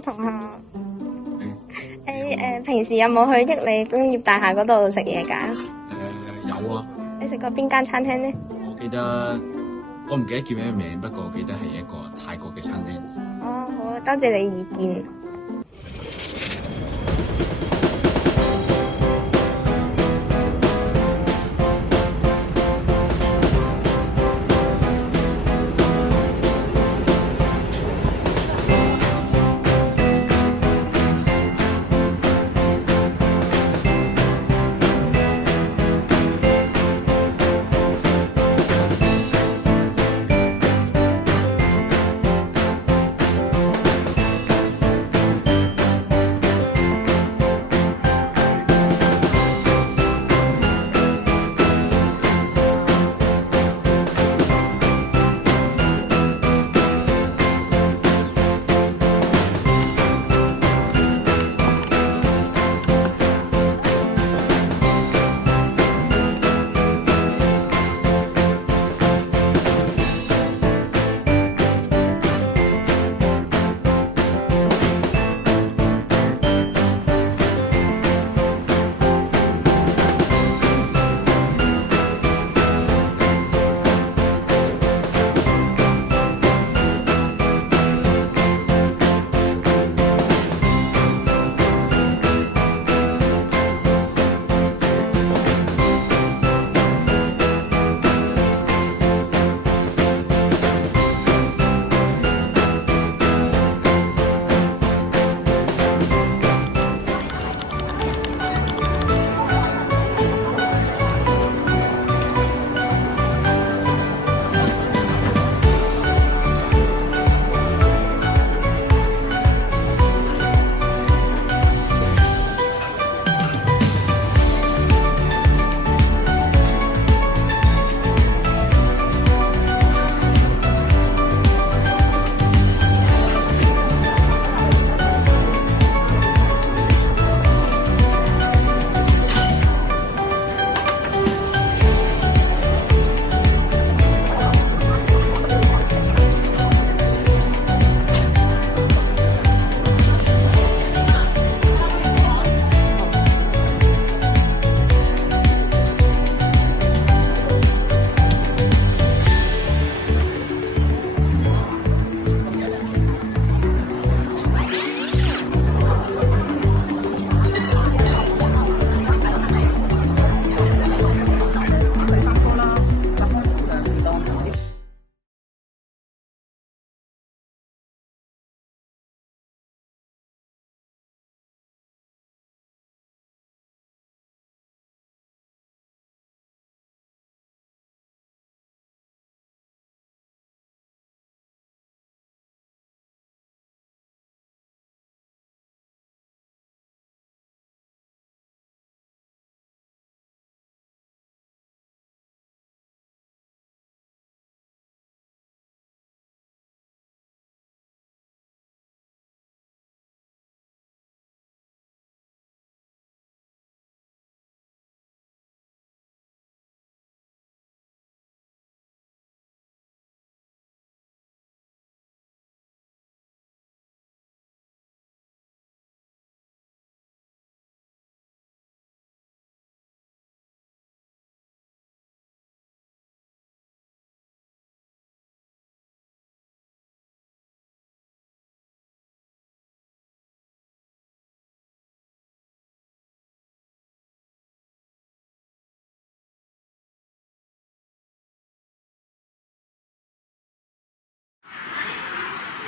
同學。你平時有冇去益利工業大廈嗰度食嘢㗎？有啊。你食過邊間餐廳呢？我記得我唔記得叫咩名，不過我記得係一個泰國嘅餐廳。哦，好啊，多謝你意見。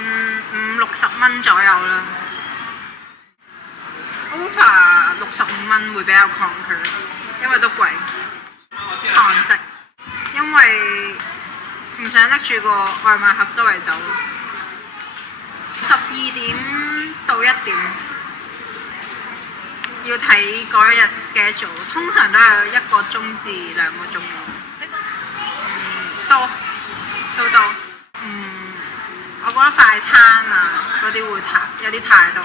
50-60蚊左右啦。over 65蚊會比較抗拒，因為都貴。韓式，因為唔想拎住個外賣盒周圍走。12點到1點，要睇嗰一日 schedule， 通常都係1個鐘至2個鐘。多。我覺得快餐啊嗰啲會有啲太多。